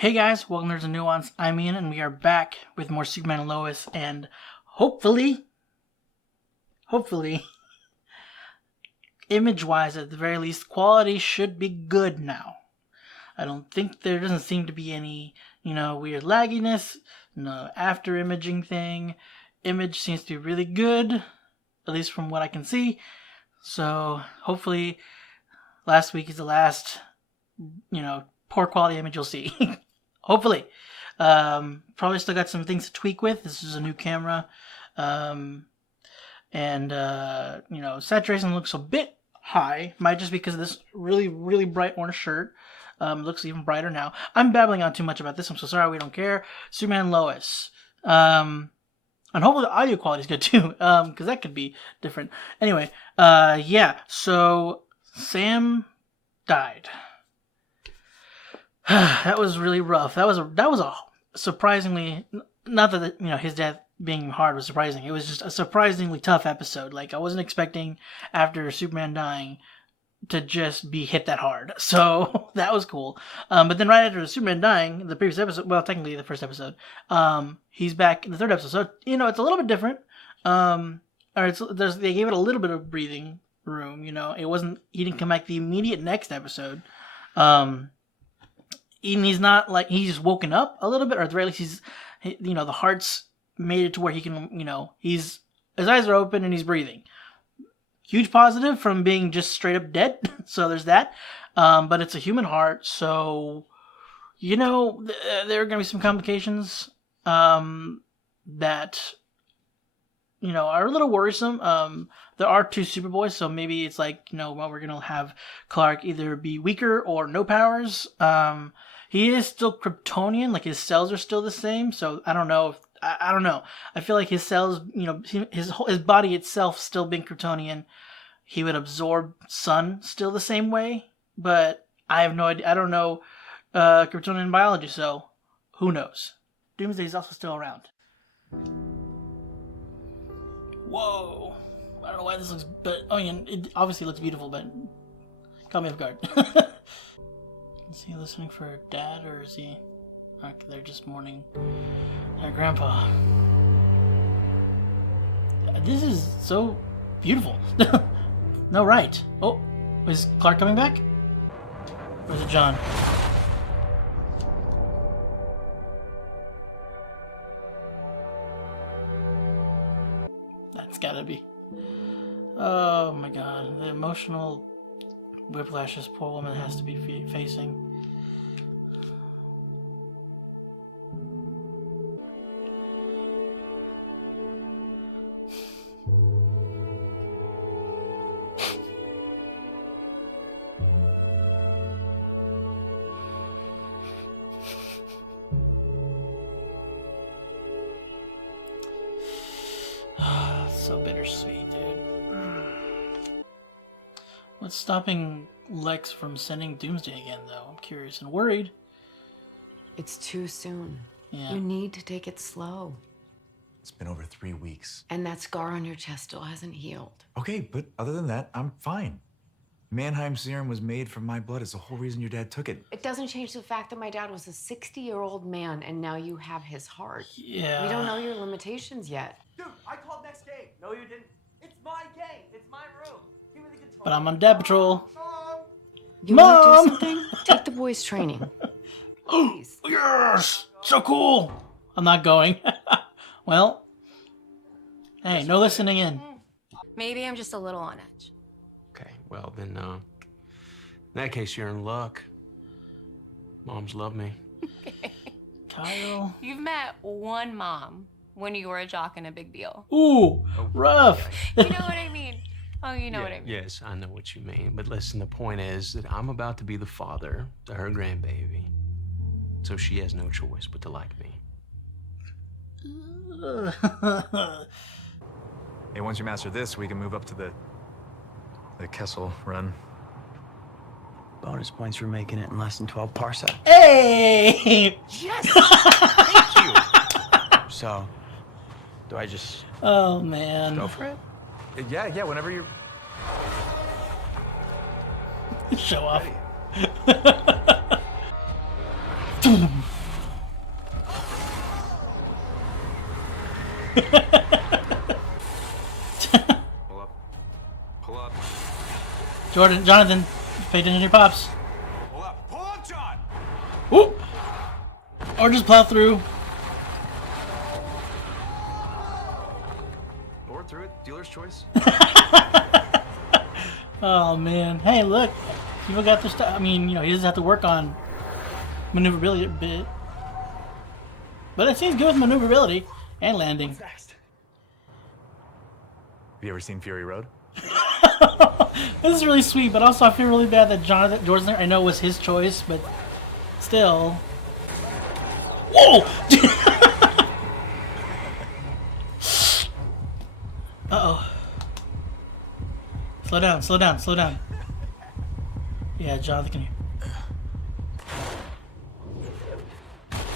Hey guys, welcome to Nuance. I'm Ian, and we are back with more Superman and Lois, and hopefully, image-wise at the very least, quality should be good now. I don't think there doesn't seem to be any, weird lagginess, no after imaging thing. Image seems to be really good, at least from what I can see. So hopefully, last week is the last, poor quality image you'll see. Hopefully. Probably still got some things to tweak with. This is a new camera. Saturation looks a bit high. Might just because of this really, really bright orange shirt. Looks even brighter now. I'm babbling on too much about this. I'm so sorry. We don't care. Superman and Lois. And hopefully the audio quality is good too. Because that could be different. Anyway. So Sam died. That was really rough. That was a surprisingly, not that his death being hard was surprising. It was just a surprisingly tough episode. Like I wasn't expecting after Superman dying to just be hit that hard. So that was cool. But then right after Superman dying, the previous episode, well, technically the first episode, he's back in the third episode. So it's a little bit different. They gave it a little bit of breathing room. He didn't come back the immediate next episode. And he's not like he's just woken up a little bit, or at the very least the heart's made it to where he can, his eyes are open and he's breathing. Huge positive from being just straight up dead. So there's that. But it's a human heart, so there are gonna be some complications that are a little worrisome. There are two Superboys, so maybe it's like we're gonna have Clark either be weaker or no powers. He is still Kryptonian, like his cells are still the same. So I don't know. I don't know. I feel like his cells, his body itself still being Kryptonian, he would absorb sun still the same way. But I have no idea. I don't know Kryptonian biology, so who knows? Doomsday is also still around. Whoa. I don't know why this looks, but it obviously looks beautiful, but caught me off guard. Is he listening for Dad, or is he? Okay, they're just mourning their grandpa. This is so beautiful. No, right. Oh, is Clark coming back? Or is it John? That's gotta be. Oh my god, the emotional whiplash this poor woman has to be facing. So bittersweet, dude. What's stopping Lex from sending Doomsday again, though? I'm curious and worried. It's too soon. Yeah. You need to take it slow. It's been over 3 weeks. And that scar on your chest still hasn't healed. Okay, but other than that, I'm fine. Mannheim serum was made from my blood. It's the whole reason your dad took it. It doesn't change the fact that my dad was a 60-year-old man and now you have his heart. Yeah. We don't know your limitations yet. Dude, I called next game. No, you didn't. It's my game. It's my room. Give me the control. But I'm on Dad Patrol. You Mom! want to do something? Take the boys training. Please. Yes! So cool! I'm not going. Well, hey, no listening in. Maybe I'm just a little on edge. Okay, well then, in that case, you're in luck. Moms love me. Kyle. You've met one mom when you were a jock and a big deal. Ooh, rough. You know what I mean? Oh, you know what I mean. Yes, I know what you mean. But listen, the point is that I'm about to be the father to her grandbaby. So she has no choice but to like me. Hey, once you master this, we can move up to the Kessel run. Bonus points for making it in less than 12 parsecs. Hey! Yes! Thank you! So, do I just Oh, man. go for it? Yeah, whenever you're... Show off. ready. Pull up. Pull up. Jonathan, pay attention to your pops. Pull up. Pull up, John! Whoop! Or just plow through. Or through it. Dealer's choice. Oh man. Hey, look. People got their stuff. I mean, he doesn't have to work on maneuverability a bit. But it seems good with maneuverability and landing. Next. Have you ever seen Fury Road? This is really sweet, but also I feel really bad that Jordan's there. I know it was his choice, but still. Whoa! Uh-oh. Slow down, slow down, slow down. Yeah, Jonathan, can you?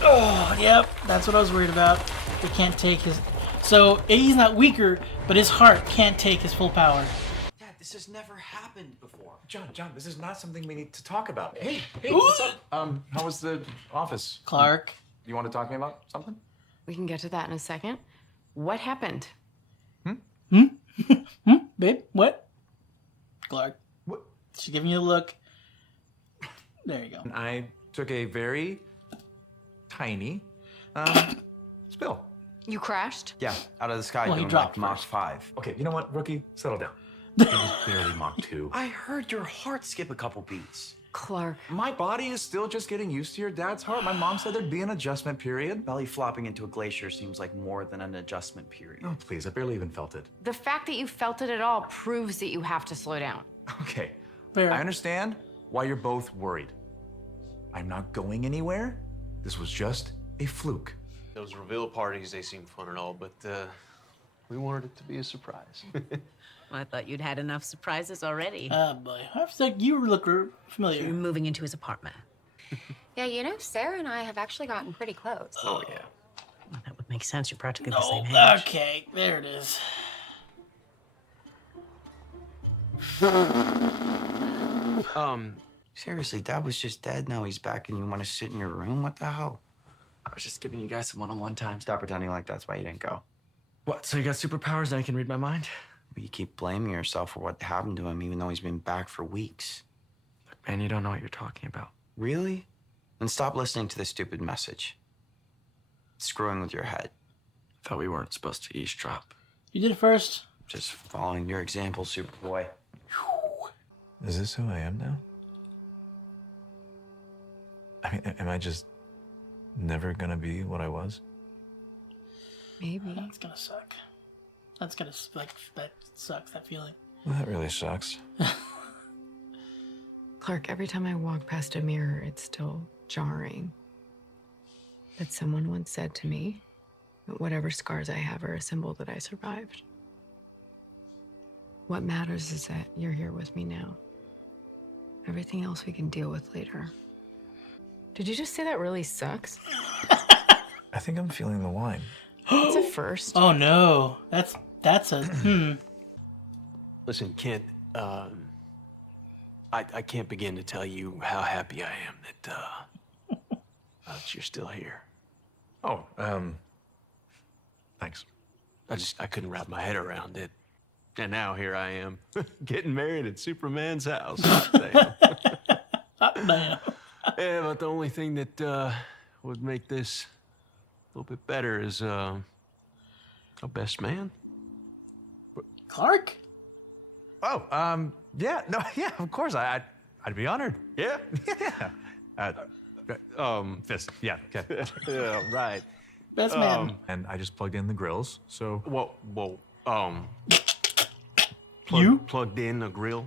Oh, yep, that's what I was worried about. He can't take his... So, he's not weaker, but his heart can't take his full power. Dad, this has never happened before. John, this is not something we need to talk about. Hey, Ooh. what's up? How was the office? Clark. You want to talk to me about something? We can get to that in a second. What happened? Babe, what? Clark. What? She's giving you a look. There you go. I took a very tiny spill. You crashed? Yeah, out of the sky Well, he doing dropped like Mach first. 5. Okay, you know what, rookie? Settle down. It was barely Mach 2. I heard your heart skip a couple beats. Clark. My body is still just getting used to your dad's heart. My mom said there'd be an adjustment period. Belly flopping into a glacier seems like more than an adjustment period. Oh, please, I barely even felt it. The fact that you felt it at all proves that you have to slow down. Okay, Fair. I understand why you're both worried. I'm not going anywhere. This was just a fluke. Those reveal parties, they seem fun and all, but we wanted it to be a surprise. Well, I thought you'd had enough surprises already. Oh boy. I have to, you look You're familiar. moving into his apartment. Yeah, Sarah and I have actually gotten pretty close. Oh, yeah. Well, that would make sense. You're practically the No, same age. okay. There it is. Seriously, Dad was just dead. Now he's back and you want to sit in your room? What the hell? I was just giving you guys some one-on-one time. Stop pretending like that's why you didn't go. What, so you got superpowers and I can read my mind? But you keep blaming yourself for what happened to him, even though he's been back for weeks. Look, man, you don't know what you're talking about. Really? Then stop listening to this stupid message. It's screwing with your head. I thought we weren't supposed to eavesdrop. You did it first. Just following your example, Superboy. Is this who I am now? I mean, am I just never gonna be what I was? Maybe. That's gonna suck. That's gonna, that sucks, that feeling. Well, that really sucks. Clark, every time I walk past a mirror, it's still jarring. But someone once said to me that whatever scars I have are a symbol that I survived. What matters is that you're here with me now. Everything else we can deal with later. Did you just say that really sucks? I think I'm feeling the wine. It's a first. Oh no. That's a, Listen, Kent, I can't begin to tell you how happy I am that you're still here. Oh, thanks. I couldn't wrap my head around it. And now here I am, getting married at Superman's house. Damn. damn. Yeah, but the only thing that would make this a little bit better is a best man. Clark? Oh, yeah, no, yeah, of course, I'd be honored. Yeah. Fist, yeah, okay. Yeah, right. Best man. And I just plugged in the grills, so Whoa. You? Plugged in a grill.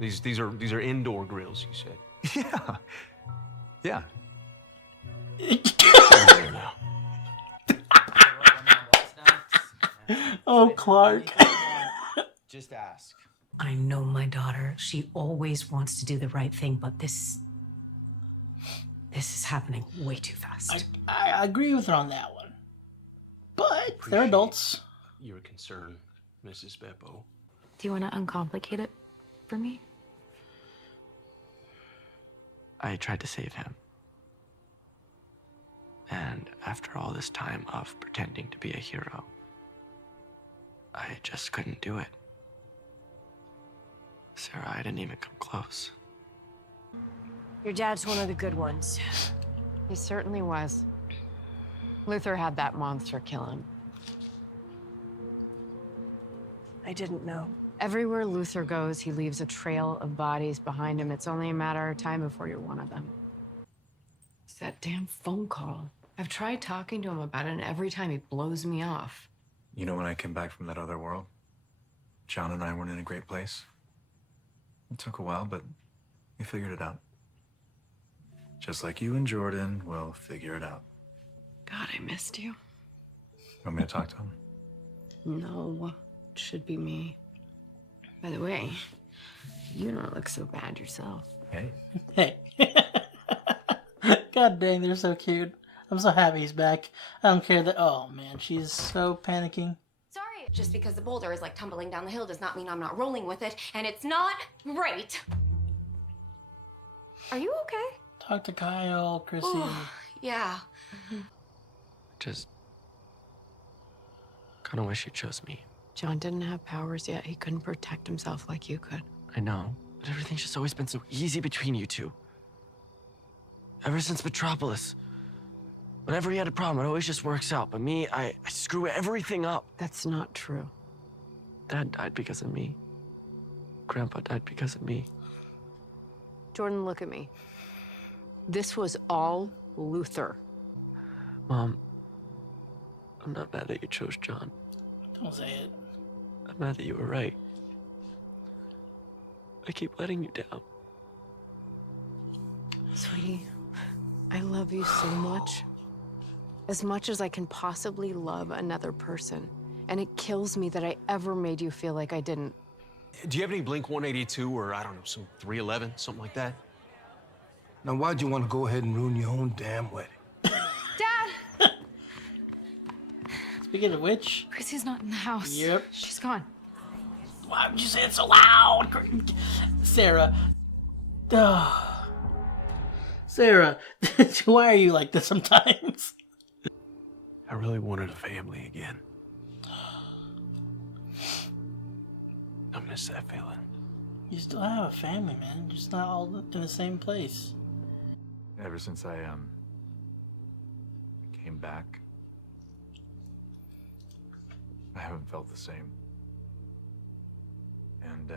These are indoor grills, you said. yeah. There now. Oh, Clark. Just ask. I know my daughter. She always wants to do the right thing, but this is happening way too fast. I agree with her on that one. But they're adults. Your concern, Mrs. Beppo. Do you want to uncomplicate it for me? I tried to save him. And after all this time of pretending to be a hero, I just couldn't do it. Sarah, I didn't even come close. Your dad's one of the good ones. He certainly was. Luther had that monster kill him. I didn't know. Everywhere Luther goes, he leaves a trail of bodies behind him. It's only a matter of time before you're one of them. It's that damn phone call. I've tried talking to him about it, and every time he blows me off. You know, when I came back from that other world, John and I weren't in a great place. It took a while, but we figured it out. Just like you and Jordan will figure it out. God, I missed you. Want me to talk to him? No, it should be me. By the way, you don't look so bad yourself. Hey. Hey. God dang, they're so cute. I'm so happy he's back. I don't care that. Oh man, she's so panicking. Sorry. Just because the boulder is like tumbling down the hill does not mean I'm not rolling with it, and it's not right. Are you okay? Talk to Kyle, Chrissy. Ooh, yeah. Just kind of wish you chose me. John didn't have powers yet. He couldn't protect himself like you could. I know, but everything's just always been so easy between you two. Ever since Metropolis. Whenever he had a problem, it always just works out. But me, I screw everything up. That's not true. Dad died because of me. Grandpa died because of me. Jordan, look at me. This was all Luther. Mom, I'm not mad that you chose John. Don't say it. I'm mad that you were right. I keep letting you down. Sweetie, I love you so much. As much as I can possibly love another person. And it kills me that I ever made you feel like I didn't. Do you have any Blink 182 or, I don't know, some 311, something like that? Now, why'd you want to go ahead and ruin your own damn wedding? Dad! Speaking of which, Chrissy's not in the house. Yep. She's gone. why would you say it so loud? Sarah. Ugh. Sarah, why are you like this sometimes? I really wanted a family again. I miss that feeling. You still have a family, man. Just not all in the same place. Ever since I came back, I haven't felt the same. And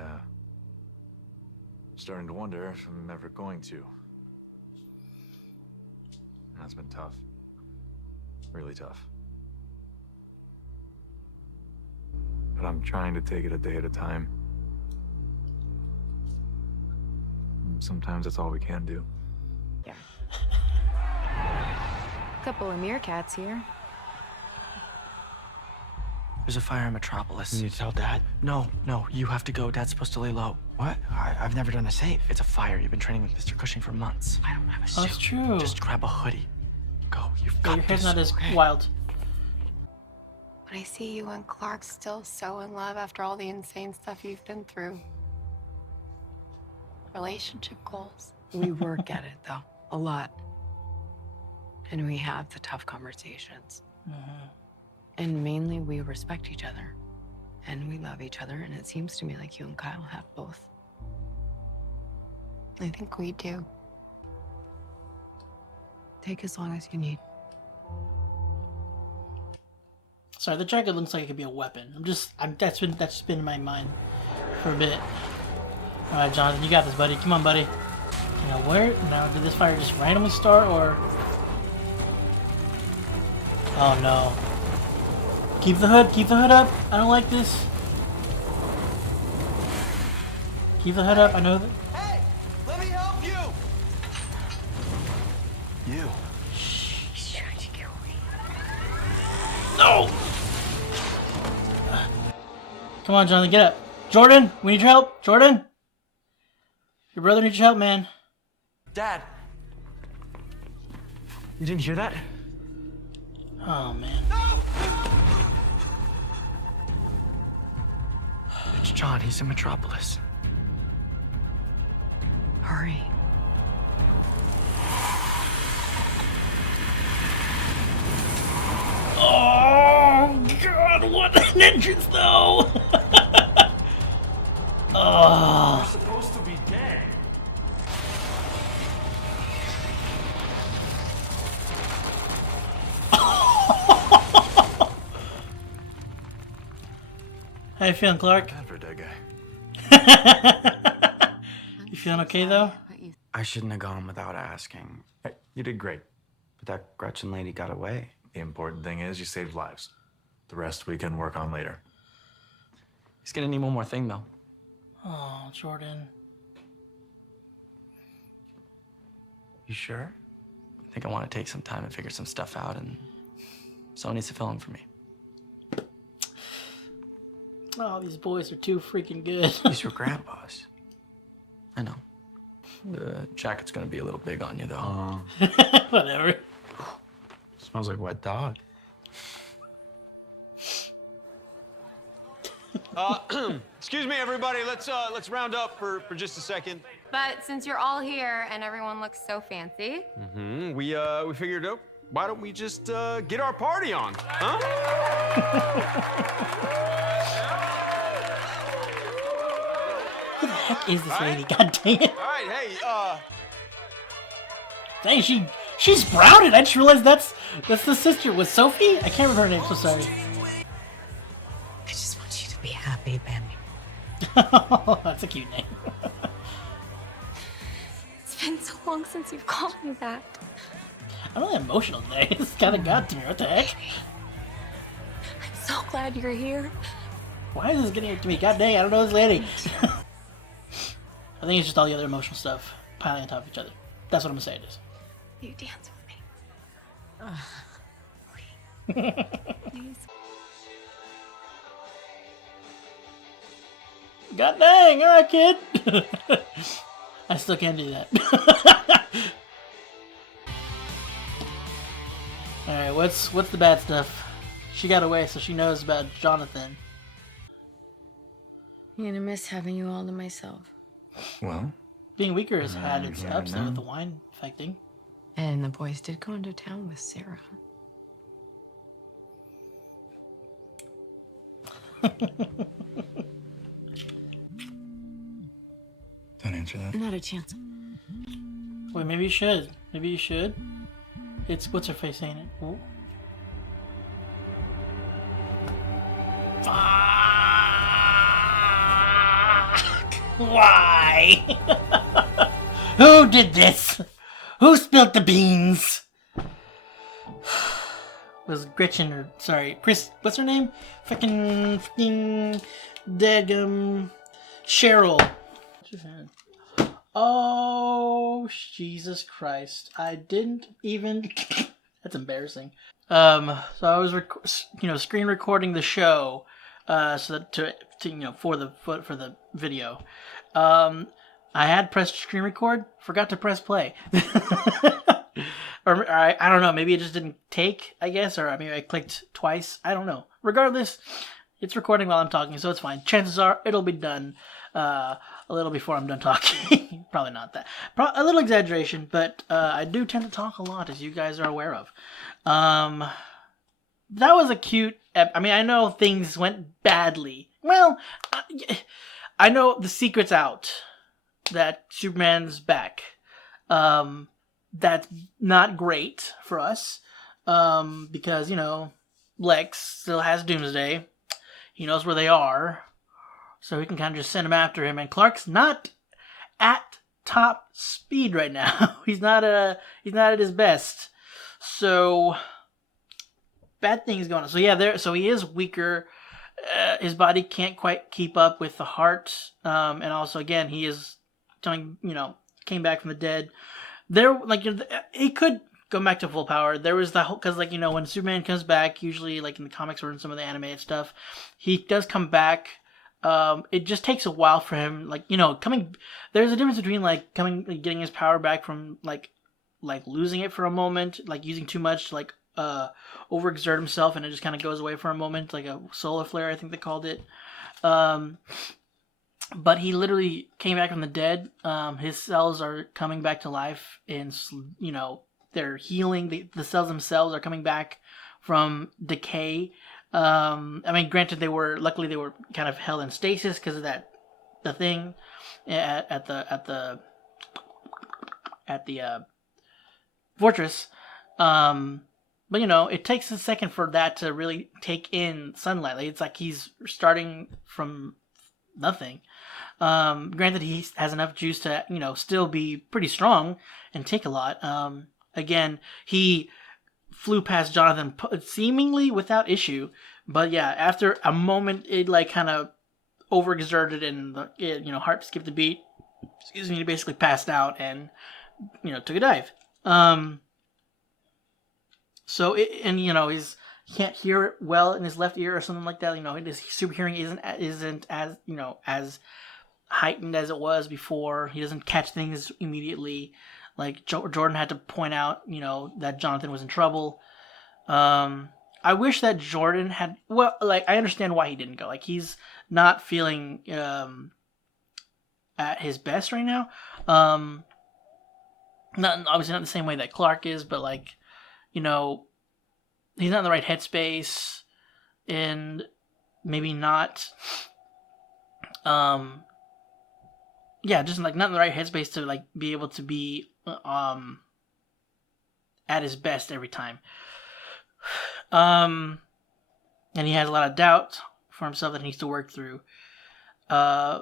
starting to wonder if I'm ever going to. And that's been tough. Really tough. But I'm trying to take it a day at a time. And sometimes that's all we can do. Couple of meerkats here. There's a fire in Metropolis. You need to tell Dad. No, you have to go. Dad's supposed to lay low. What? I've never done a save. It's a fire. You've been training with Mr. Cushing for months. I don't have a Oh, suit. that's true. Just grab a hoodie. Go. You've Yeah, got your hair's this. not as okay? wild. But I see you and Clark still so in love after all the insane stuff you've been through. Relationship goals. We work at it, though. A lot. And we have the tough conversations. Mm-hmm. And mainly, we respect each other. And we love each other. And it seems to me like you and Kyle have both. I think we do. Take as long as you need. Sorry, the jacket looks like it could be a weapon. That's just been in my mind for a bit. All right, Jonathan, you got this, buddy. Come on, buddy. You know where? Now, did this fire just randomly start, or? Oh no! Keep the hood. Keep the hood up. I don't like this. Keep the hood up. I know that. Hey, let me help you. You. He's trying to kill me. No! Come on, Jonathan, get up. Jordan, we need your help. Jordan, your brother needs your help, man. Dad. You didn't hear that? Oh man. It's John. He's in Metropolis. Hurry. Oh God! What an entrance though. Oh. You're supposed to be dead. How you feeling, Clark? Bad for a dead guy. You feeling okay though? I shouldn't have gone without asking. Hey, you did great. But that Gretchen lady got away. The important thing is you saved lives. The rest we can work on later. He's gonna need one more thing, though. Oh, Jordan. You sure? I think I want to take some time and figure some stuff out, and someone needs to fill in for me. Oh, these boys are too freaking good. These were grandpa's. I know. The jacket's gonna be a little big on you, though. Whatever. Smells like wet dog. Excuse me, everybody. Let's round up for just a second. But since you're all here and everyone looks so fancy, We figured, why don't we just get our party on, huh? Who the heck is this lady? God dang it. All right, hey, Dang, she's sprouted. I just realized that's the sister. Was Sophie? I can't remember her name, so sorry. I just want you to be happy, Ben. That's a cute name. it's been so long since you've called me that. I'm really emotional today. This kind of got to me. What the heck? I'm so glad you're here. Why is this getting to me? God dang, I don't know this lady. I think it's just all the other emotional stuff piling on top of each other. That's what I'm gonna say it is. You dance with me. Please. God dang, alright, kid. I still can't do that. Alright, what's the bad stuff? She got away, so she knows about Jonathan. I'm gonna miss having you all to myself. Well, Being weaker has had its here ups though, now. with the wine affecting. And the boys did go into town with Sarah. don't answer that. Not a chance. Wait, maybe you should. Maybe you should. It's what's her face, ain't it? Oh. Fuck! Why? Who did this? Who spilled the beans? Was Gretchen or sorry, Chris? What's her name? Fucking dead Cheryl. What's her name? Oh, Jesus Christ. I didn't even... That's embarrassing. So I was, screen recording the show, so that to for the video. I had pressed screen record, forgot to press play. Or I don't know, maybe it just didn't take, I guess, or maybe I clicked twice. I don't know. Regardless, it's recording while I'm talking, so it's fine. Chances are it'll be done a little before I'm done talking. Probably not that. A little exaggeration, but I do tend to talk a lot, as you guys are aware of. That was a cute... I mean, I know things went badly. Well, I know the secret's out that Superman's back. That's not great for us, because, Lex still has Doomsday. He knows where they are, so we can kind of just send him after him. And Clark's not at top speed right now. He's not at his best. So bad things going on. So yeah, so he is weaker. His body can't quite keep up with the heart, and also again he is came back from the dead. There, he could go back to full power. There was the whole, because when Superman comes back, usually in the comics or in some of the animated stuff, he does come back. It just takes a while for him, coming. There's a difference between getting his power back from losing it for a moment, using too much, overexert himself, and it just kind of goes away for a moment, like a solar flare, I think they called it. But he literally came back from the dead. His cells are coming back to life, and they're healing. The cells themselves are coming back from decay. I mean, granted, luckily they were kind of held in stasis because of the thing at the fortress. But it takes a second for that to really take in sunlight. Like, it's like he's starting from nothing. Granted, he has enough juice to still be pretty strong and take a lot. Again, he flew past Jonathan seemingly without issue, but yeah, after a moment, it like kind of overexerted and heart skipped a beat. Excuse me, he basically passed out and took a dive. So he can't hear it well in his left ear or something like that. His super hearing isn't as as heightened as it was before. He doesn't catch things immediately. Like Jordan had to point out, that Jonathan was in trouble. I wish that Jordan had. Well, like, I understand why he didn't go. Like, he's not feeling at his best right now. Not obviously not the same way that Clark is, but like, he's not in the right headspace, and maybe not. Just like not in the right headspace to like be able to be at his best every time. And he has a lot of doubt for himself that he needs to work through. I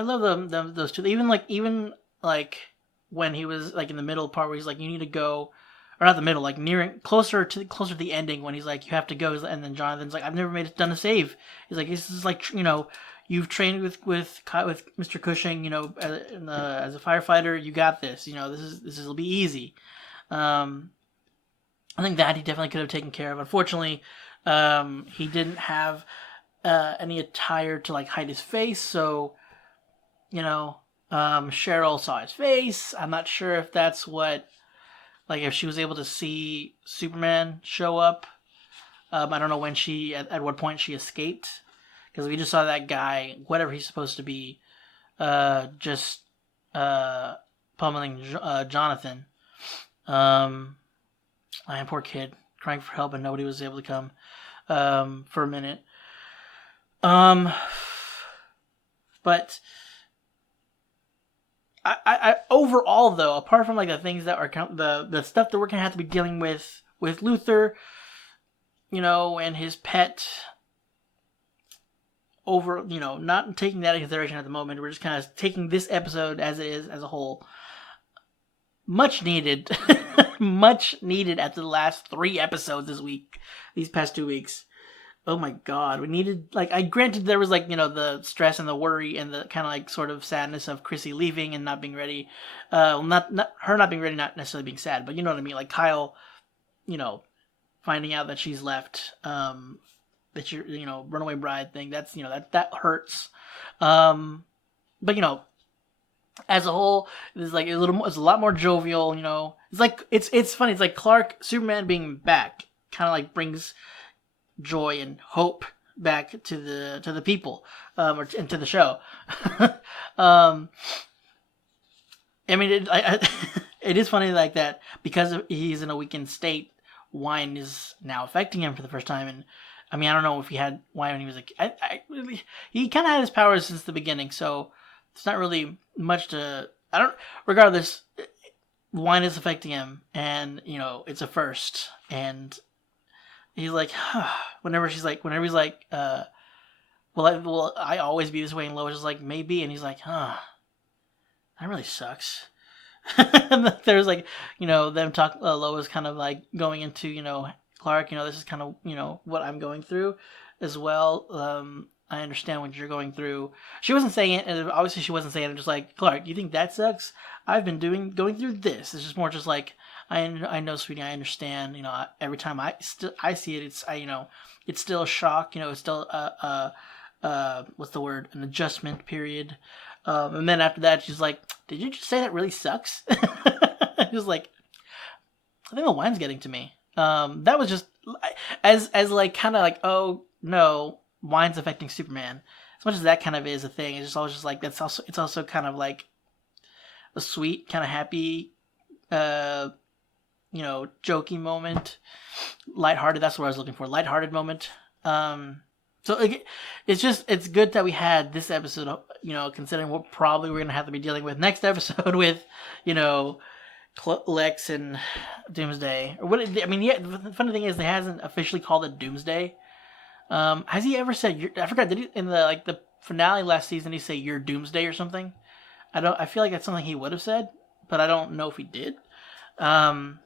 love those two. Even when he was like in the middle part where he's like, you need to go, or not the middle, like nearing closer to the ending when he's like, you have to go, and then Jonathan's like, I've never done a save. He's like, this is like, you've trained with Mr. Cushing, as a firefighter, you got this. This will be easy. I think that he definitely could have taken care of. Unfortunately, he didn't have any attire to like hide his face, so Cheryl saw his face. I'm not sure if that's what, like, if she was able to see Superman show up. I don't know when at what point she escaped, because we just saw that guy, whatever he's supposed to be, just pummeling Jonathan. Poor kid, crying for help, and nobody was able to come for a minute. But I overall, though, apart from like the things that are the stuff that we're gonna have to be dealing with Luther, and his pet, not taking that into consideration at the moment. We're just kind of taking this episode as it is, as a whole. Much needed, much needed after the last 3 episodes these past 2 weeks. Oh my god, we needed, like, granted there was like, the stress and the worry and the kind of like sort of sadness of Chrissy leaving and not being ready. Not her not being ready, not necessarily being sad, but you know what I mean? Like Kyle, finding out that she's left, that you're, runaway bride thing, that's, that hurts. But as a whole, it's like it's a lot more jovial, It's like, it's funny. It's like Superman being back kind of like brings joy and hope back to the people, or into the show. I mean, it is funny like that, because he's in a weakened state. Wine is now affecting him for the first time, and I mean, I don't know if he had wine when he was he kind of had his powers since the beginning, so it's not really much to. Regardless, wine is affecting him, and it's a first, and he's like, whenever he's like, will I always be this way? And Lois is like, maybe, and he's like, that really sucks. And there's like, them talk, Lois kind of like going into, Clark, this is kind of, what I'm going through as well. I understand what you're going through. She wasn't saying it, and obviously she wasn't saying it. I'm just like, Clark, you think that sucks? I've been going through this. It's just more just like, I know, sweetie, I understand. Every time I see it, it's still a shock. It's still what's the word? An adjustment period. And then after that, she's like, did you just say that really sucks? It was like, I think the wine's getting to me. That was just as like kind of like, oh no, wine's affecting Superman. As much as that kind of is a thing, it's just always just like, it's also kind of like a sweet, kind of happy, jokey moment, lighthearted. That's what I was looking for, lighthearted moment. So it's good that we had this episode, considering what probably we're gonna have to be dealing with next episode with, you know, Lex and Doomsday. Or what? I mean, yeah. The funny thing is, they hasn't officially called it Doomsday. Has he ever said? I forgot. Did he in the finale last season? He say "You're Doomsday" or something? I don't. I feel like that's something he would have said, but I don't know if he did. Um,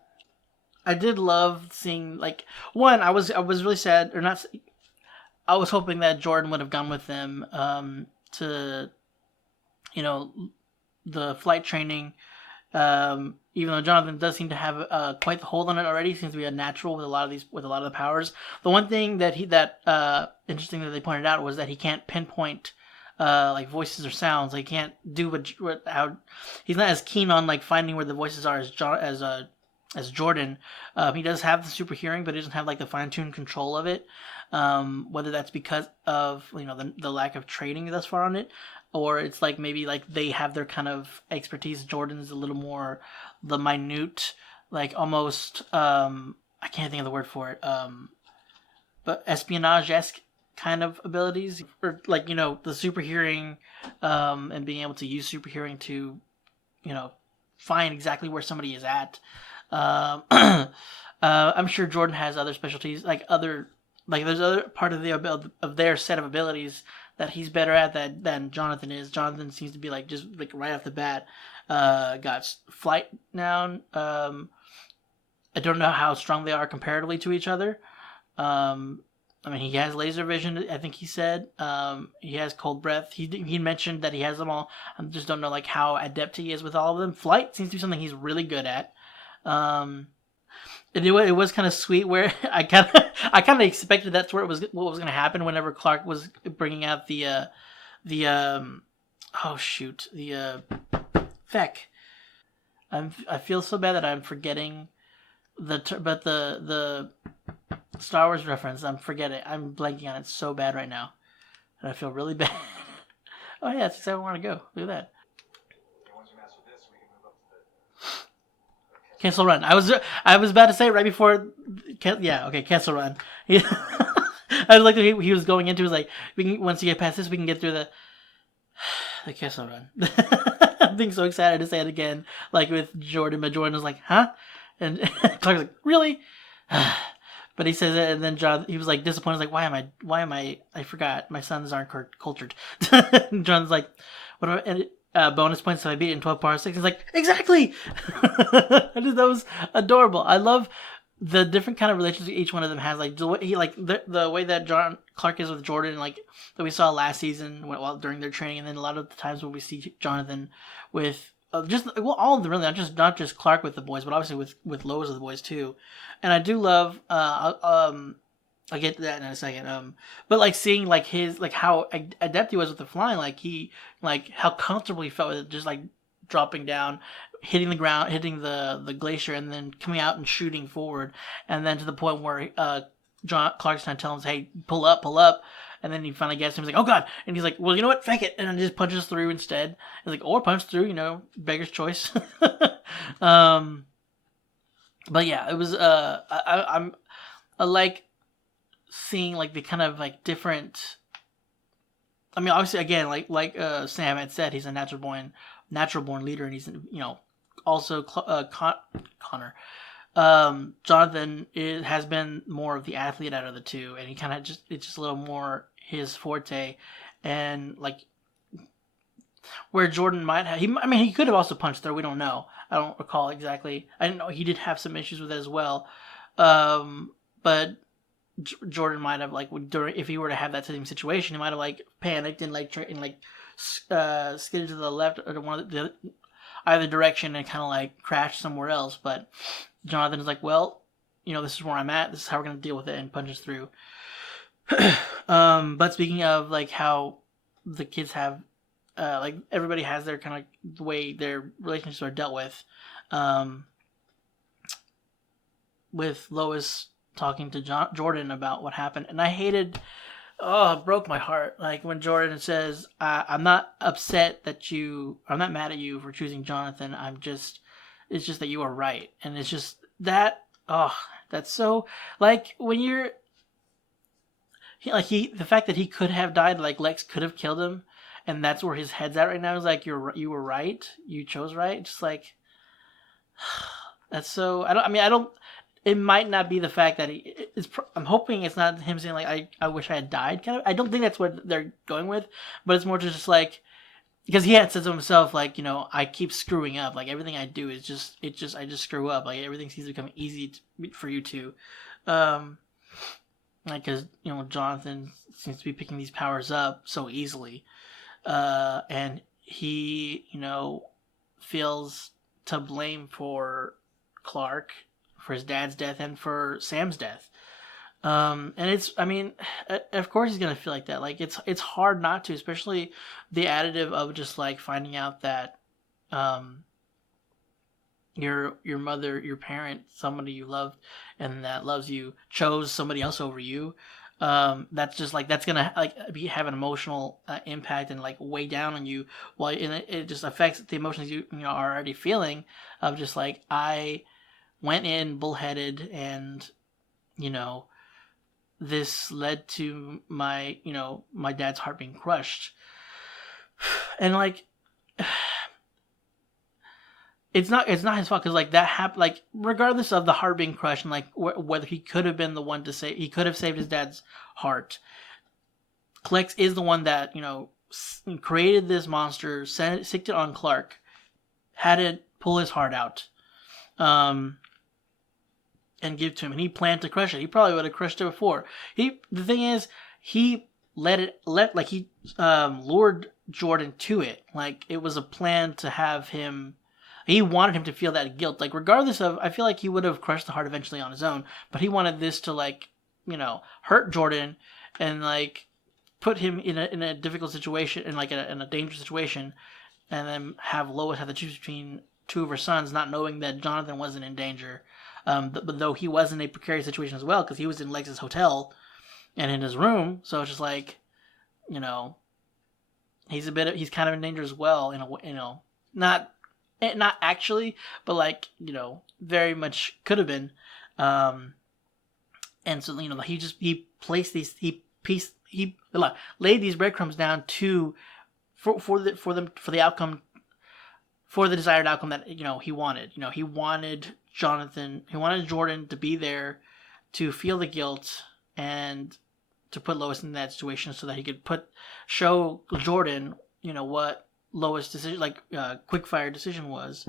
I did love seeing like one. I was really sad or not. I was hoping that Jordan would have gone with them to you know the flight training. Even though Jonathan does seem to have quite the hold on it already, seems to be a natural with a lot of the powers. The one thing that interesting that they pointed out was that he can't pinpoint like voices or sounds. Like, he can't do how he's not as keen on like finding where the voices are as Jordan. He does have the super hearing, but he doesn't have like the fine tuned control of it. Whether that's because of the lack of training thus far on it, or it's like maybe like they have their kind of expertise. Jordan's a little more the minute, like almost I can't think of the word for it, but espionage-esque kind of abilities, or like the super hearing, and being able to use super hearing to find exactly where somebody is at. I'm sure Jordan has other specialties, there's other part of their set of abilities that he's better at than Jonathan is. Jonathan seems to be like just like right off the bat, got flight now. I don't know how strong they are comparatively to each other. I mean, he has laser vision. I think he said he has cold breath. He mentioned that he has them all. I just don't know like how adept he is with all of them. Flight seems to be something he's really good at. It was kind of sweet where I kind of expected that's where what was going to happen whenever Clark was bringing out the feck. I feel so bad that I'm forgetting the Star Wars reference. I'm forgetting. I'm blanking on it so bad right now, and I feel really bad. Oh yeah, that's exactly where I want to go. Look at that. Kessel Run. I was about to say it right before. Yeah, okay, Kessel Run. I like that he was going into. It was like, once you get past this, we can get through the Kessel Run. I'm being so excited to say it again, like with Jordan. But Jordan was like, "Huh?" And Clark's like, "Really?" But he says it, and then he was like disappointed. Like, why am I? I forgot. My sons aren't cultured. John's like, what? Bonus points if I beat it in 12 parsecs. He's like, exactly. That was adorable. I love the different kind of relationships each one of them has. Like the way the way that Clark is with Jordan, like that we saw last season while during their training, and then a lot of the times when we see Jonathan with all of them, really, not just Clark with the boys, but obviously with Lois with the boys too. And I do love I'll get to that in a second. But like seeing like his like how adept he was with the flying, like how comfortable he felt with it, just like dropping down, hitting the ground, hitting the glacier, and then coming out and shooting forward, and then to the point where Clark's trying to tell him, "Hey, pull up," and then he finally gets him. He's like, "Oh God!" And he's like, "Well, you know what? Fake it," and then just punches through instead. He's like, "Or punch through," beggar's choice. But yeah, it was I like seeing like the kind of like different. I mean, obviously, again, like Sam had said, he's a natural born leader, and he's also Connor. Jonathan has been more of the athlete out of the two, and he kind of it's just a little more his forte, and like where Jordan might have he could have also punched through. We don't know. I don't recall exactly. I didn't know he did have some issues with it as well, but Jordan might have if he were to have that same situation, he might have like panicked and skidded to the left or to one of the either direction and kind of like crashed somewhere else. But Jonathan is like, well, this is where I'm at. This is how we're gonna deal with it, and punches through. But speaking of like how the kids have, like everybody has their kind of the way their relationships are dealt with. With Lois talking to Jordan about what happened, and I hated. Oh, it broke my heart. Like when Jordan says, "I'm not upset I'm not mad at you for choosing Jonathan. It's just that you are right," and it's just that. Oh, that's so like when you're. the fact that he could have died, like Lex could have killed him, and that's where his head's at right now. Is like you were right, you chose right. Just like that's so. I don't. It might not be the fact that I'm hoping it's not him saying like I wish I had died. Kind of. I don't think that's what they're going with, but it's more just like because he had said to himself like I keep screwing up. Like everything I do is I just screw up. Like everything seems to become easy for you to. Like, because Jonathan seems to be picking these powers up so easily, and he feels to blame for Clark, for his dad's death and for Sam's death. And of course he's gonna feel like that. Like it's hard not to, especially the additive of just like finding out that your mother, your parent, somebody you loved and that loves you chose somebody else over you. That's just like that's gonna like have an emotional impact and like weigh down on you. While it just affects the emotions you are already feeling of just like I went in bullheaded and this led to my my dad's heart being crushed and like it's not his fault because like that happened like regardless of the heart being crushed and like whether he could have been the one to say he could have saved his dad's heart. Klex is the one that created this monster, sicked it on Clark, had it pull his heart out, and give to him, and he planned to crush it. He probably would have crushed it before. The thing is, he lured Jordan to it. Like it was a plan to have him. He wanted him to feel that guilt. Like regardless of, I feel like he would have crushed the heart eventually on his own, but he wanted this to like hurt Jordan and like put him in a difficult situation and like in a dangerous situation, and then have Lois have to choose between two of her sons, not knowing that Jonathan wasn't in danger. But though he was in a precarious situation as well, because he was in Lex's hotel and in his room, so it's just like, he's kind of in danger as well. Not actually, but like very much could have been. And so he placed these he laid these breadcrumbs down for the outcome, for the desired outcome that he wanted. He wanted Jordan to be there to feel the guilt and to put Lois in that situation so that he could show Jordan what Lois' decision, like quick-fire decision was.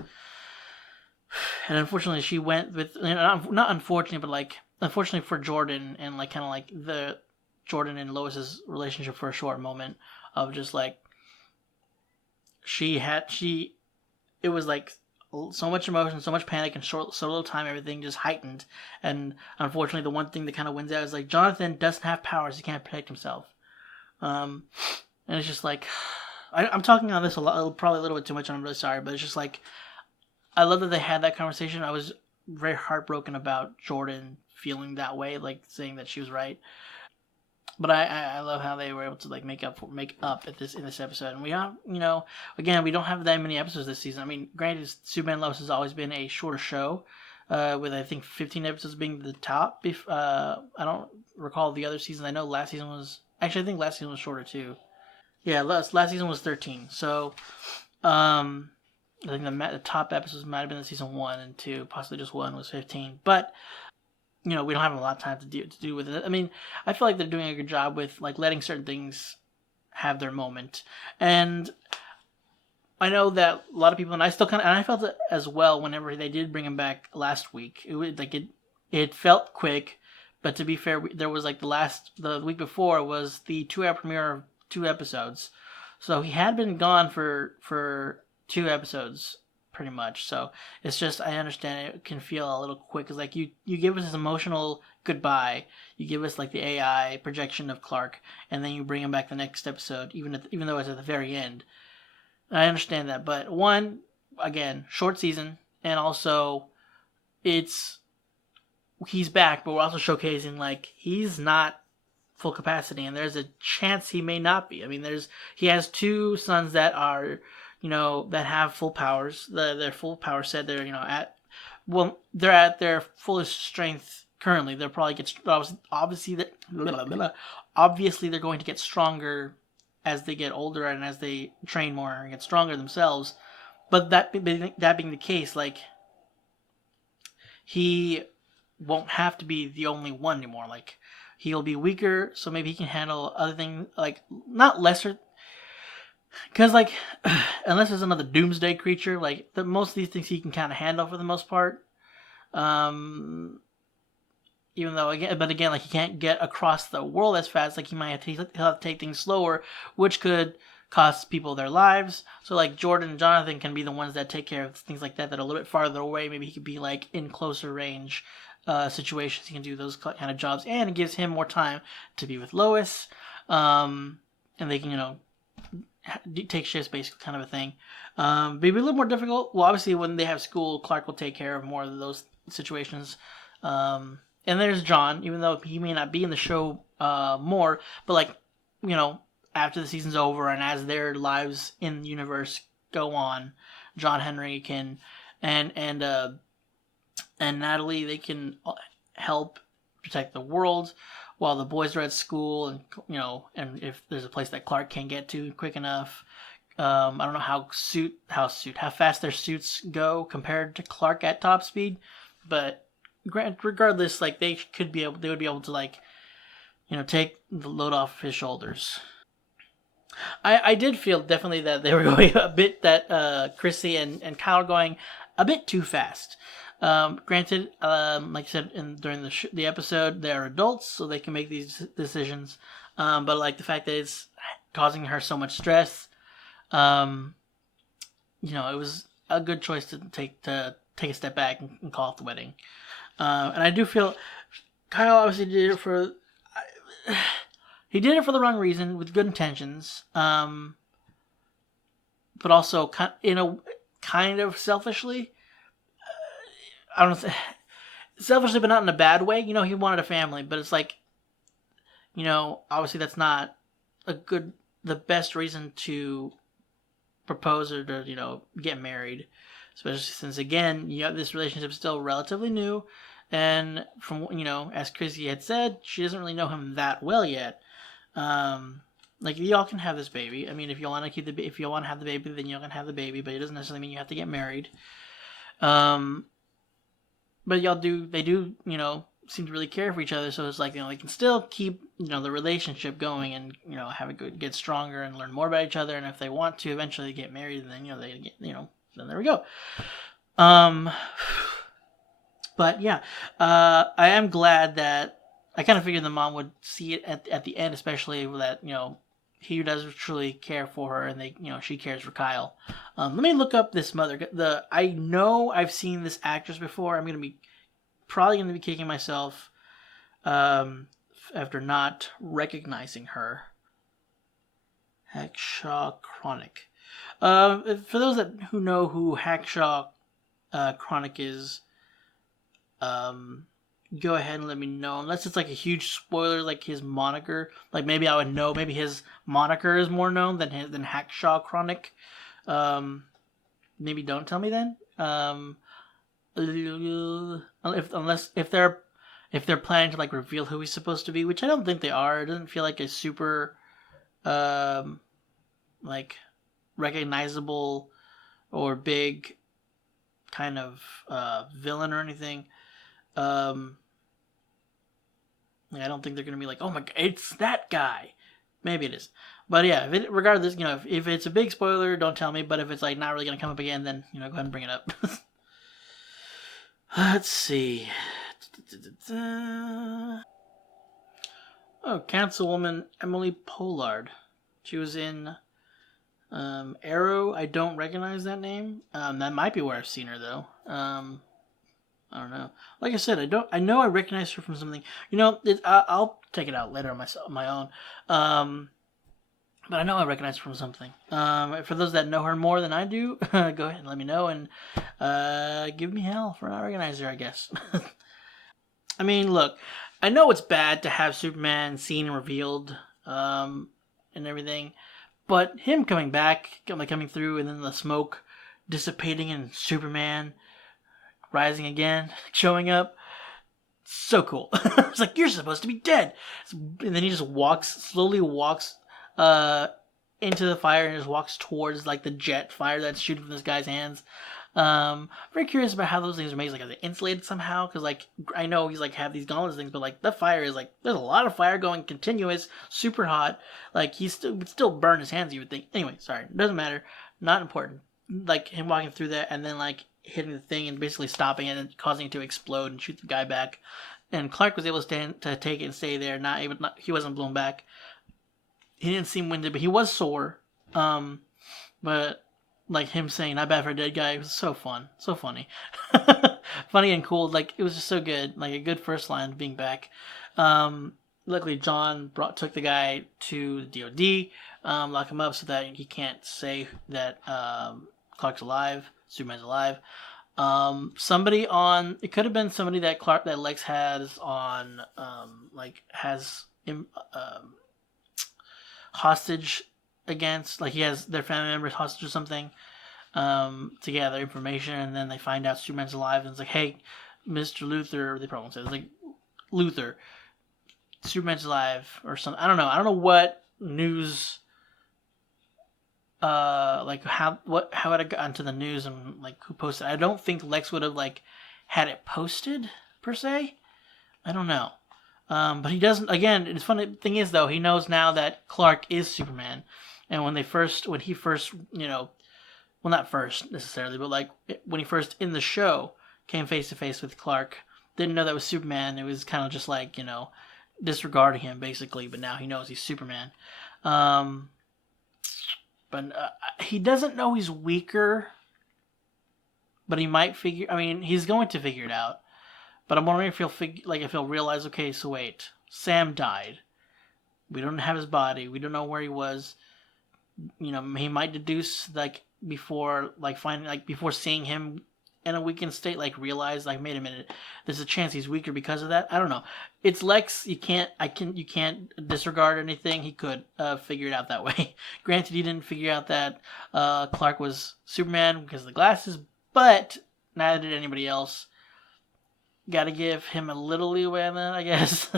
And unfortunately she went with, not unfortunately, but like unfortunately for Jordan and like kind of like the Jordan and Lois's relationship for a short moment of just like it was like so much emotion, so much panic, and so little time, everything just heightened. And unfortunately, the one thing that kind of wins out is like Jonathan doesn't have powers; he can't protect himself. And it's just like I'm talking on this probably a little bit too much, and I'm really sorry, but it's just like I love that they had that conversation. I was very heartbroken about Jordan feeling that way, like saying that she was right. But I love how they were able to like make up in this episode. And we have again, we don't have that many episodes this season. I mean, granted, Superman Lois has always been a shorter show, with I think 15 episodes being the top. I don't recall the other season. I know last season was I think last season was shorter too. Yeah, last season was 13. So, I think the top episodes might have been the season 1 and 2, possibly just 1 was 15. But we don't have a lot of time to do with it. I mean, I feel like they're doing a good job with like letting certain things have their moment. And I know that a lot of people, and I still and I felt it as well whenever they did bring him back last week. It was like it felt quick, but to be fair, there was like the week before was the 2-hour premiere of 2 episodes, so he had been gone for 2 episodes. Pretty much. So it's just, I understand it can feel a little quick. It's like you give us this emotional goodbye. You give us like the AI projection of Clark, and then you bring him back the next episode, even though it's at the very end. I understand that, but one, again, short season, and also he's back, but we're also showcasing like he's not full capacity, and there's a chance he may not be. I mean, he has 2 sons that are that have full powers. Their full power set. They're they're at their fullest strength currently. They'll probably get obviously they're going to get stronger as they get older and as they train more and get stronger themselves. But that being the case, like, he won't have to be the only one anymore. Like, he'll be weaker, so maybe he can handle other things, like, not lesser. Because, like, unless there's another doomsday creature, like, most of these things he can kind of handle for the most part. Even though, again, like, he can't get across the world as fast. Like, he'll have to take things slower, which could cost people their lives. So, like, Jordan and Jonathan can be the ones that take care of things like that are a little bit farther away. Maybe he could be, like, in closer range situations. He can do those kind of jobs, and it gives him more time to be with Lois. And they can, take shifts, basically, kind of a thing. Maybe a little more difficult. Well, obviously, when they have school, Clark will take care of more of those situations. And there's John, even though he may not be in the show more, but, like, after the season's over and as their lives in the universe go on, John Henry can and Natalie, they can help protect the world while the boys are at school, and and if there's a place that Clark can't get to quick enough. I don't know how fast their suits go compared to Clark at top speed, but regardless, like, they would be able to, like, take the load off his shoulders. I did feel definitely that they were going a bit, that Chrissy and Kyle are going a bit too fast. Granted, like I said during the episode, they are adults, so they can make these decisions. But, like, the fact that it's causing her so much stress, it was a good choice to take a step back and call off the wedding. And I do feel Kyle obviously did it for the wrong reason with good intentions, but also kind of selfishly. I don't know, selfishly, but not in a bad way. He wanted a family, but it's like, obviously that's not the best reason to propose or to get married. Especially since, again, this relationship is still relatively new, and from as Chrissy had said, she doesn't really know him that well yet. Like, y'all can have this baby. I mean, if you want to have the baby, then y'all can have the baby, but it doesn't necessarily mean you have to get married. But they do seem to really care for each other, so it's like, they can still keep the relationship going and have it get stronger and learn more about each other, and if they want to eventually get married, then they get then there we go. But yeah, I am glad that I kind of figured the mom would see it at the end, especially that he does truly care for her, and she cares for Kyle. Let me look up this mother. I know I've seen this actress before. I'm probably gonna be kicking myself after not recognizing her. Hackshaw Chronic. For those who know who Hackshaw Chronic is, go ahead and let me know. Unless it's like a huge spoiler, like his moniker. Like, maybe I would know. Maybe his moniker is more known than Hackshaw Chronic. Maybe don't tell me then. If they're planning to, like, reveal who he's supposed to be, which I don't think they are. It doesn't feel like a super like, recognizable or big kind of villain or anything. I don't think they're gonna be like, oh my god, it's that guy. Maybe it is, but yeah. Regardless, if it's a big spoiler, don't tell me. But if it's, like, not really gonna come up again, then go ahead and bring it up. Let's see. Oh, Councilwoman Emily Pollard. She was in Arrow. I don't recognize that name. That might be where I've seen her, though. I don't know. Like I said, I know I recognize her from something. I'll take it out later on my own. But I know I recognize her from something. For those that know her more than I do, go ahead and let me know, and give me hell for not recognizing her, I guess. I mean, look, I know it's bad to have Superman seen and revealed, and everything, but him coming back, coming through, and then the smoke dissipating and Superman rising again, showing up, So cool. It's like, you're supposed to be dead. And then he just slowly walks into the fire and just walks towards like the jet fire that's shooting from this guy's hands. Very curious about how those things are made. Like, are they insulated somehow? Because like I know he's like have these gauntlets things, but like the fire is like there's a lot of fire going continuous, super hot. Like he would still burn his hands. You would think. Anyway, sorry, doesn't matter. Not important. Like him walking through that and then like hitting the thing and basically stopping it and causing it to explode and shoot the guy back. And Clark was able to take it and stay there. He wasn't blown back. He didn't seem winded, but he was sore. But like him saying "not bad for a dead guy" was so fun, so funny, funny and cool. Like it was just so good. Like a good first line being back. Luckily, John took the guy to the DOD, lock him up so that he can't say that Clark's alive, Superman's alive. It could have been somebody that Lex has on, hostage against, like he has their family members hostage or something, to gather information, and then they find out Superman's alive, and it's like, hey, Mr. Luthor, they probably won't say it, it's like, Luthor, Superman's alive, or something. I don't know what news, how it had gotten to the news and like who posted. I don't think Lex would have like had it posted per se. I don't know. But he doesn't. Again, the funny thing is though, he knows now that Clark is Superman, and when he first, well, not first necessarily, but like when he first in the show came face to face with Clark, didn't know that was Superman. It was kind of just like disregarding him basically. But now he knows he's Superman. But he doesn't know he's weaker, but he might figure. I mean, he's going to figure it out. But I'm wondering if he'll realize, okay, so wait, Sam died. We don't have his body. We don't know where he was. He might deduce before seeing him in a weakened state, realize wait a minute, there's a chance he's weaker because of that. I don't know. It's Lex. You can't disregard anything. He could figure it out that way. Granted, he didn't figure out that Clark was Superman because of the glasses, but neither did anybody else. Got to give him a little leeway on that, I guess.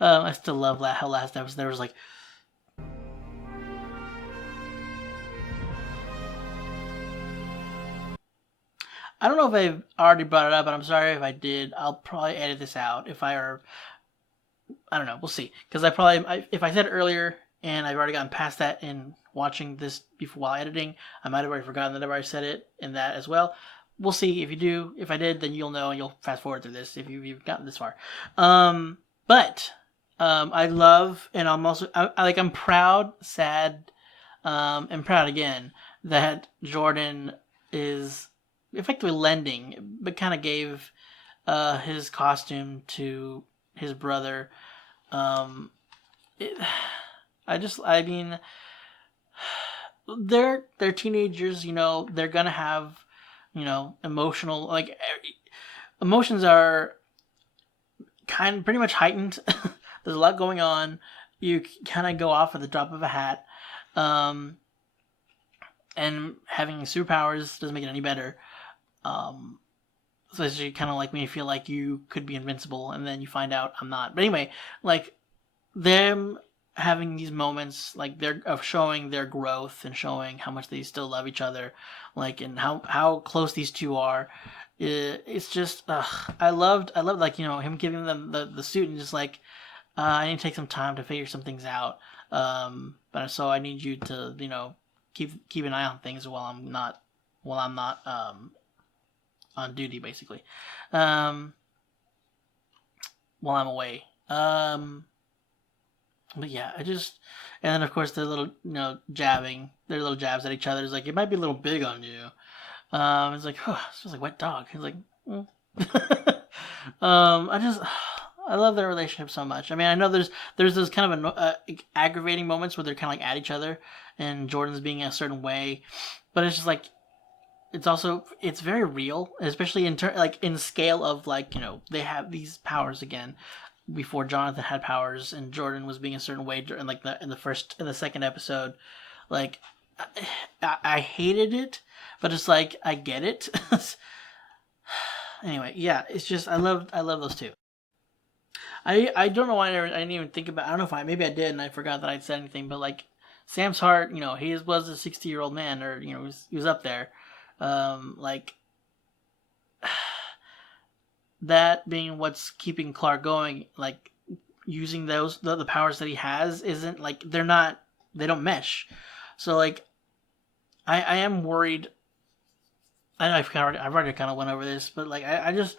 I still love how last episode there was like. I don't know if I've already brought it up, but I'm sorry if I did. I'll probably edit this out I don't know. We'll see. Because if I said it earlier and I've already gotten past that in watching this before while editing, I might have already forgotten that I've already said it in that as well. We'll see if you do. If I did, then you'll know and you'll fast forward through this if you've gotten this far. But I love, and I'm proud, sad, and proud again that Jordan is effectively lending, but kind of gave his costume to his brother. They're teenagers, they're gonna have, emotional, emotions are pretty much heightened. There's a lot going on. You kind of go off at the drop of a hat. And having superpowers doesn't make it any better. So it's kind of when you feel like you could be invincible and then you find out I'm not. But anyway, them having these moments, they're of showing their growth and showing how much they still love each other, and how close these two are. It's just, I loved him giving them the suit and just I need to take some time to figure some things out. But so I need you to, keep an eye on things while I'm not on duty, basically, while I'm away. But yeah, and then of course their little, jabbing, their little jabs at each other. It's it might be a little big on you. It's it smells like wet dog. He's I love their relationship so much. I mean, I know there's those kind of aggravating moments where they're kind of at each other, and Jordan's being a certain way, but it's just it's very real, especially in scale of they have these powers again. Before Jonathan had powers and Jordan was being a certain way in the second episode, I hated it, but it's I get it. Anyway, yeah, it's just I love those two. I don't know why I didn't even think about. I don't know if maybe I did and I forgot that I'd said anything. But like Sam's heart, he was a 60-year-old man, or he was up there. Like that being what's keeping Clark going. Like using the powers that he has isn't like they don't mesh. So like I am worried. I know I've already kind of went over this, but like I just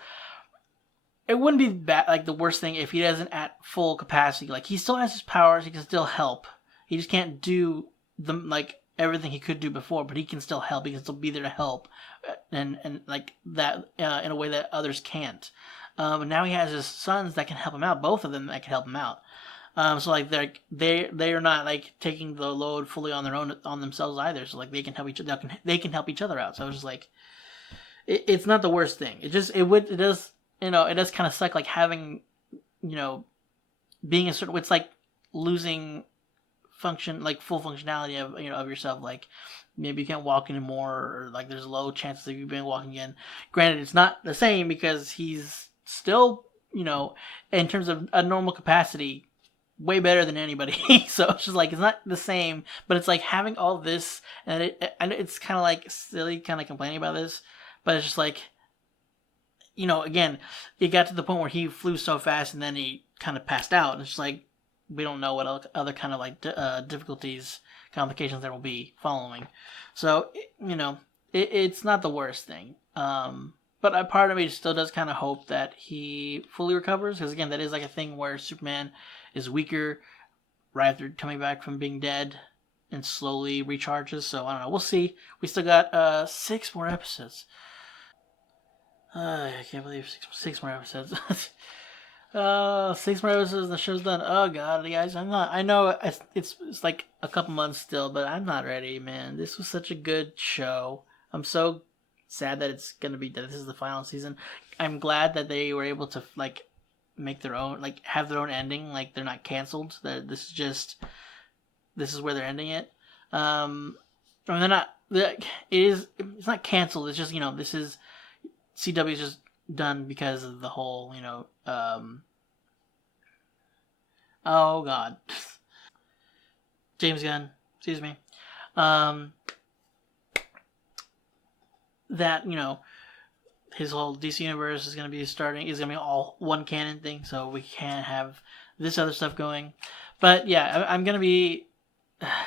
it wouldn't be bad, like the worst thing if he doesn't at full capacity. Like he still has his powers, he can still help. He just can't do like everything he could do before, but he can still help. He can still be there to help, and like that in a way that others can't. And now he has his sons that can help him out. Both of them that can help him out. So like they are not like taking the load fully on their own on themselves either. So like they can help each other. They can help each other out. So it's just like it's not the worst thing. It does it does kind of suck like having being a certain. It's like losing function, like full functionality of of yourself. Like maybe you can't walk anymore, or like there's low chances of you being walking again. Granted, it's not the same because he's still in terms of a normal capacity way better than anybody. So it's just like it's not the same, but it's like having all this, and it's kind of like silly kind of complaining about this, but it's just like again, it got to the point where he flew so fast and then he kind of passed out, and it's just like we don't know what other kind of like difficulties, complications there will be following. So it's not the worst thing. But a part of me still does kind of hope that he fully recovers, because again, that is like a thing where Superman is weaker right after coming back from being dead and slowly recharges. So I don't know. We'll see. We still got 6 more episodes. I can't believe six more episodes. 6 more episodes and the show's done. Oh god, guys, I know it's like a couple months still, but I'm not ready, man. This was such a good show. I'm so sad that it's gonna be that this is the final season. I'm glad that they were able to like make their own, like have their own ending. Like they're not canceled. That this is where they're ending it. I mean, they're not. It's not canceled. It's just this is CW is just done because of the whole oh god, James Gunn. Excuse me. That his whole DC universe is going to be all one canon thing, so we can't have this other stuff going. But yeah, I'm gonna be.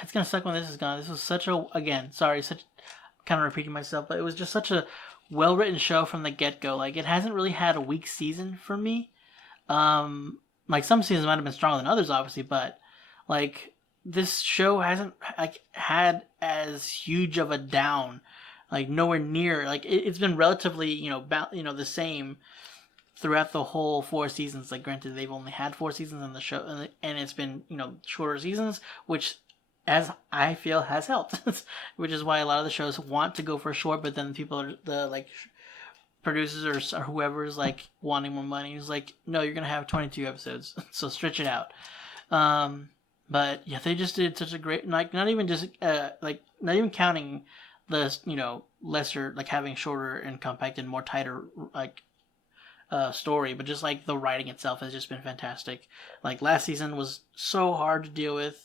It's gonna suck when this is gone. This was such kind of repeating myself, but it was just such a well-written show from the get-go. Like it hasn't really had a weak season for me. Like some seasons might have been stronger than others, obviously, but like this show hasn't like had as huge of a down. Like nowhere near. Like it's been relatively the same throughout the whole 4 seasons. Like granted, they've only had 4 seasons on the show, and it's been shorter seasons, which as I feel has helped. Which is why a lot of the shows want to go for short, but then people are the producers or whoever is like wanting more money is like, no, you're gonna have 22 episodes, so stretch it out. But yeah, they just did such a great, like not even counting the lesser, like having shorter and compact and more tighter story, but just like the writing itself has just been fantastic. Like last season was so hard to deal with.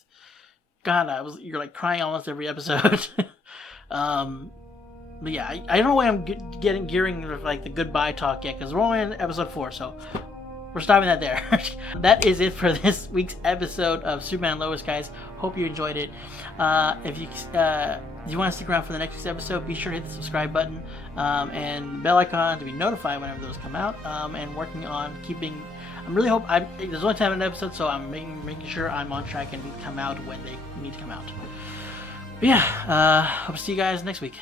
God, you're like crying almost every episode. But yeah, I don't know why I'm gearing like the goodbye talk yet, because we're only in episode 4, so we're stopping that there. That is it for this week's episode of Superman and Lois, guys. Hope you enjoyed it. If you want to stick around for the next week's episode, be sure to hit the subscribe button and bell icon to be notified whenever those come out. And working on keeping. There's only 10 episodes, so I'm making sure I'm on track and come out when they need to come out. But yeah, hope to see you guys next week.